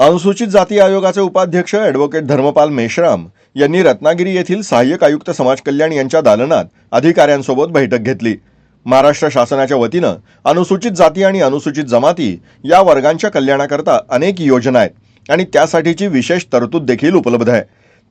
अनुसूचित जाती आयोगाचे उपाध्यक्ष ॲडव्होकेट धर्मपाल मेश्राम यांनी रत्नागिरी येथील सहाय्यक आयुक्त समाज कल्याण यांच्या दालनात अधिकाऱ्यांसोबत बैठक घेतली. महाराष्ट्र शासनाच्या वतीनं अनुसूचित जाती आणि अनुसूचित जमाती या वर्गांच्या कल्याणाकरता अनेक योजना आहेत आणि त्यासाठीची विशेष तरतूद देखील उपलब्ध आहे.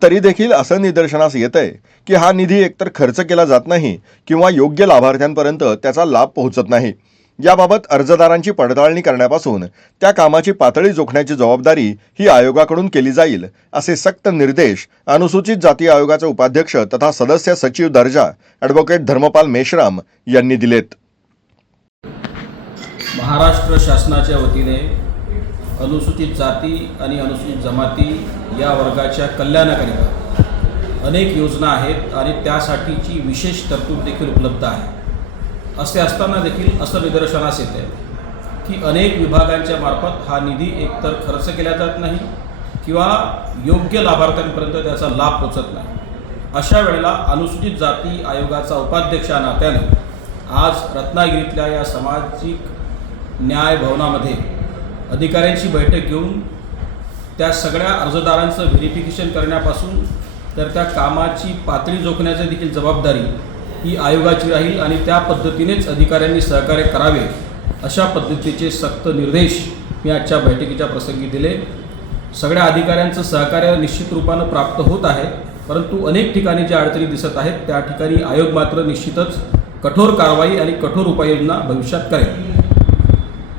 तरी देखील असं निदर्शनास येतंय की हा निधी एकतर खर्च केला जात नाही किंवा योग्य लाभार्थ्यांपर्यंत त्याचा लाभ पोहोचत नाही. याबाबत अर्जदारांची पडताळणी करण्यापासून त्या कामाची पातळी जोखण्याची जबाबदारी ही आयोगाकडून केली जाईल असे सक्त निर्देश अनुसूचित जाती आयोगाचे उपाध्यक्ष तथा सदस्य सचिव दर्जा ॲडव्होकेट धर्मपाल मेश्राम यांनी दिलेत. महाराष्ट्र शासनाच्या वतीने अनुसूचित जाती आणि अनुसूचित जमाती या वर्गाच्या कल्याणाकरिता अनेक योजना आहेत आणि त्यासाठीची विशेष तरतूद देखील उपलब्ध आहे. असे असताना देखील असं निदर्शनास येते की अनेक विभागांच्या मार्फत हा निधी एकतर खर्च केला जात नाही किंवा योग्य लाभार्थ्यांपर्यंत त्याचा लाभ पोचत नाही. अशा वेळेला अनुसूचित जाती आयोगाचा उपाध्यक्ष या नात्यानं आज रत्नागिरीतल्या या सामाजिक न्याय भवनामध्ये अधिकाऱ्यांची बैठक घेऊन त्या सगळ्या अर्जदारांचं व्हेरिफिकेशन करण्यापासून तर त्या कामाची पातळी जोखण्याची देखील जबाबदारी ही आयोगाची राहील आणि त्या पद्धतीनेच अधिकाऱ्यांनी सहकार्य करावे अशा पद्धतीचे सक्त निर्देश मी आजच्या बैठकीच्या प्रसंगी दिले. सगळ्या अधिकाऱ्यांचं सहकार्य निश्चित रूपानं प्राप्त होत आहे परंतु अनेक ठिकाणी ज्या अडचणी दिसत आहेत त्या ठिकाणी आयोग मात्र निश्चितच कठोर कारवाई आणि कठोर उपाययोजना भविष्यात करेल.